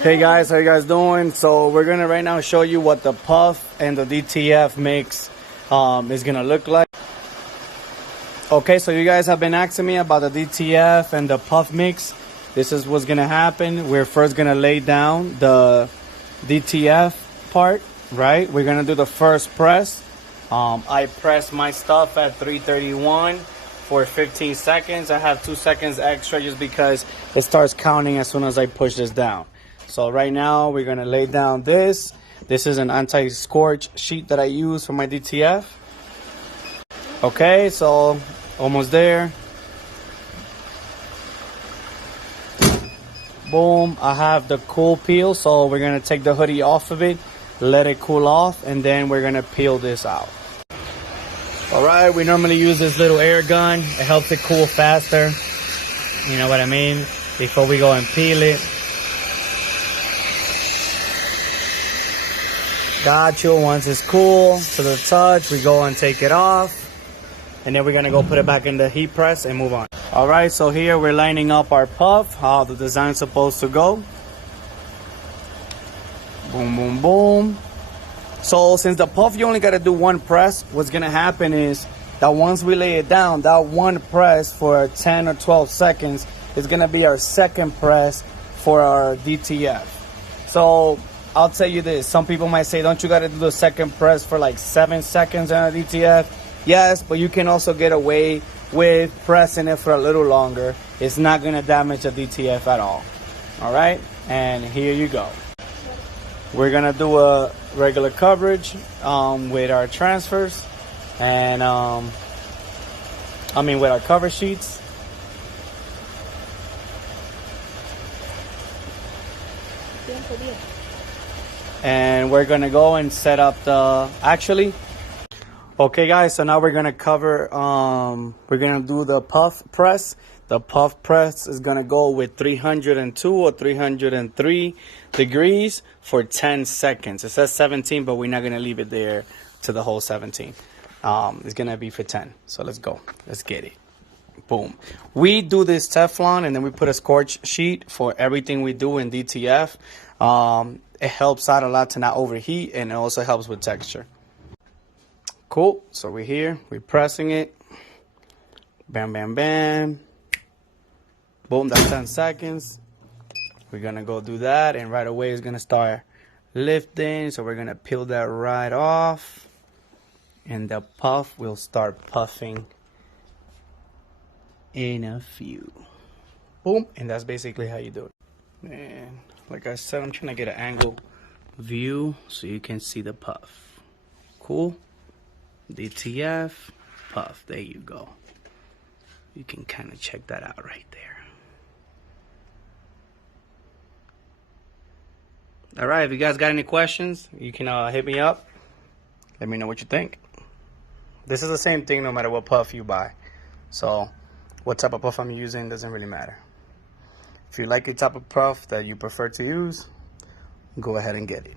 Hey guys, how you guys doing? So we're gonna right now show you what the puff and the DTF mix is gonna look like. Okay, so you guys have been asking me about the DTF and the puff mix. This is what's gonna happen. We're first gonna lay down the DTF part, right? We're gonna do the first press. I press my stuff at 331 for 15 seconds. I have 2 seconds extra just because it starts counting as soon as I push this down. So right now we're gonna lay down this. This is an anti-scorch sheet that I use for my DTF. Okay, so almost there. Boom, I have the cool peel, so we're gonna take the hoodie off of it, let it cool off, and then we're gonna peel this out. All right, we normally use this little air gun. It helps it cool faster. You know what I mean? Before we go and peel it. Got you. Once it's cool to the touch, we go and take it off. And then we're gonna go put it back in the heat press and move on. All right, so here we're lining up our puff, how the design's supposed to go. Boom, boom, boom. So since the puff, you only gotta do one press, what's gonna happen is that once we lay it down, that one press for 10 or 12 seconds is gonna be our second press for our DTF. So I'll tell you this, some people might say, don't you gotta do the second press for like 7 seconds on a DTF? Yes, but you can also get away with pressing it for a little longer. It's not gonna damage the DTF at all. All right, and here you go. We're gonna do a regular coverage with our transfers and with our cover sheets. And we're gonna go and set up the, okay guys, so now we're gonna cover, we're gonna do the puff press. The puff press is gonna go with 302 or 303 degrees for 10 seconds. It says 17, but we're not gonna leave it there to the whole 17. It's gonna be for 10. So let's go, let's get it. Boom. We do this Teflon and then we put a scorch sheet for everything we do in DTF. It helps out a lot to not overheat, and it also helps with texture. Cool, so we're here, we're pressing it. Bam, bam, bam. Boom, that's 10 seconds. We're gonna go do that, and right away it's gonna start lifting, so we're gonna peel that right off, and the puff will start puffing in a few. Boom, and that's basically how you do it. And like I said, I'm trying to get an angle view so you can see the puff. Cool. DTF, puff, there you go. You can kind of check that out right there. All right, if you guys got any questions, you can hit me up. Let me know what you think. This is the same thing no matter what puff you buy. So what type of puff I'm using doesn't really matter. If you like your type of puff that you prefer to use, go ahead and get it.